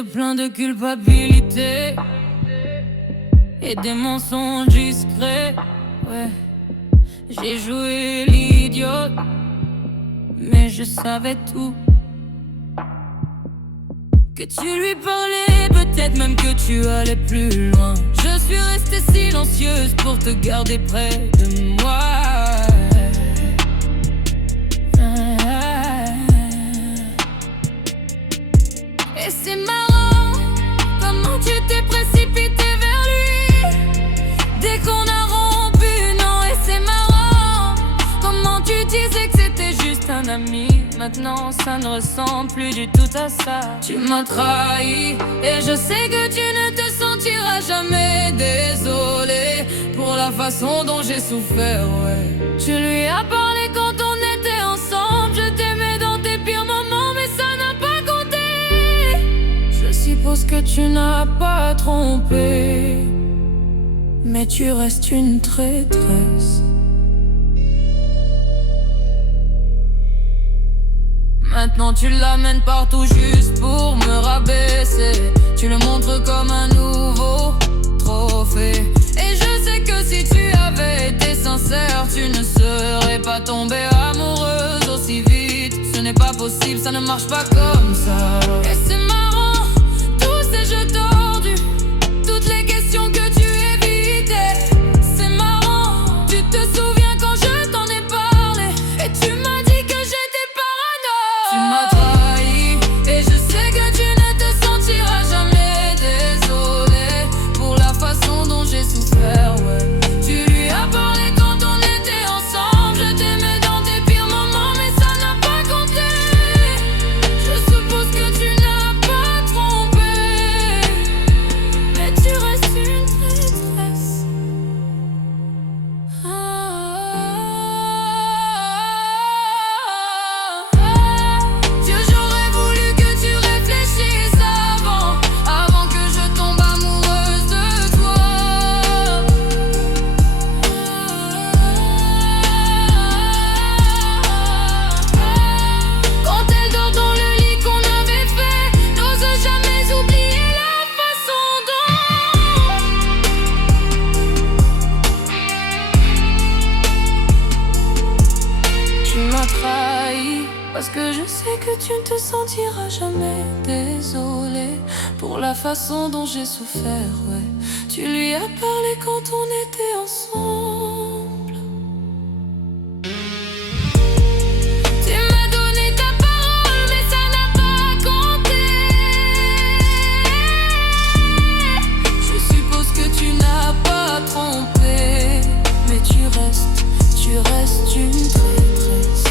yeux pleins de culpabilité et des mensonges discrets. Ouais, j'ai joué l'idiote, mais je savais tout. Que tu lui parlais, peut-être même que tu allais plus loin. Je suis restée silencieuse pour te garder près de moi. Et c'est marrant comment tu t'es précipité vers lui dès qu'on a rompu, non. Et c'est marrant comment tu disais que c'était juste un ami. Maintenant ça ne ressemble plus du tout à ça. Tu m'as trahi et je sais que tu ne te sentiras jamais désolé pour la façon dont j'ai souffert, ouais. Tu lui as parlé quand on était ensemble. Je t'aimais dans tes pires moments, mais ça n'a pas compté. Je suppose que tu n'as pas trompé, mais tu restes une traîtresse. Maintenant tu l'amènes partout juste pour me rabaisser. Tu le montres comme un nouveau trophée. Et je sais que si tu avais été sincère, tu ne serais pas tombée amoureuse aussi vite. Ce n'est pas possible, ça ne marche pas comme ça. Et c'est marrant, tous ces jeux tordus, toutes les questions que tu évitais. C'est marrant, tu te souviens quand je t'en ai parlé et tu m'as dit que j'étais parano. Tu m'as trahi et je sais que tu ne te sentiras jamais désolé pour la façon dont j'ai souffert, ouais. Tu lui as parlé quand on était ensemble. Je t'aimais dans tes pires moments, mais ça n'a pas compté. Je suppose que tu n'as pas trompé, mais tu restes une traîtresse. Dieu, j'aurais voulu que tu réfléchisses avant que je tombe amoureuse de toi. Quand elle dort dans le lit qu'on avait fait, n'ose jamais oublier la façon dont tu m'as trahi. Parce que je sais que tu ne te sentiras jamais désolé pour la façon dont j'ai souffert, ouais. Tu lui as parlé quand on était ensemble. Tu m'as donné ta parole, mais ça n'a pas compté. Je suppose que tu n'as pas trompé, mais tu restes une traîtresse.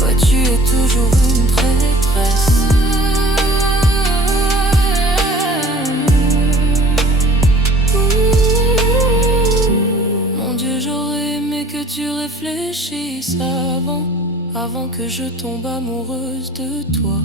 Ouais, tu es toujours une traîtresse. Mon Dieu, j'aurais aimé que tu réfléchisses avant que je tombe amoureuse de toi.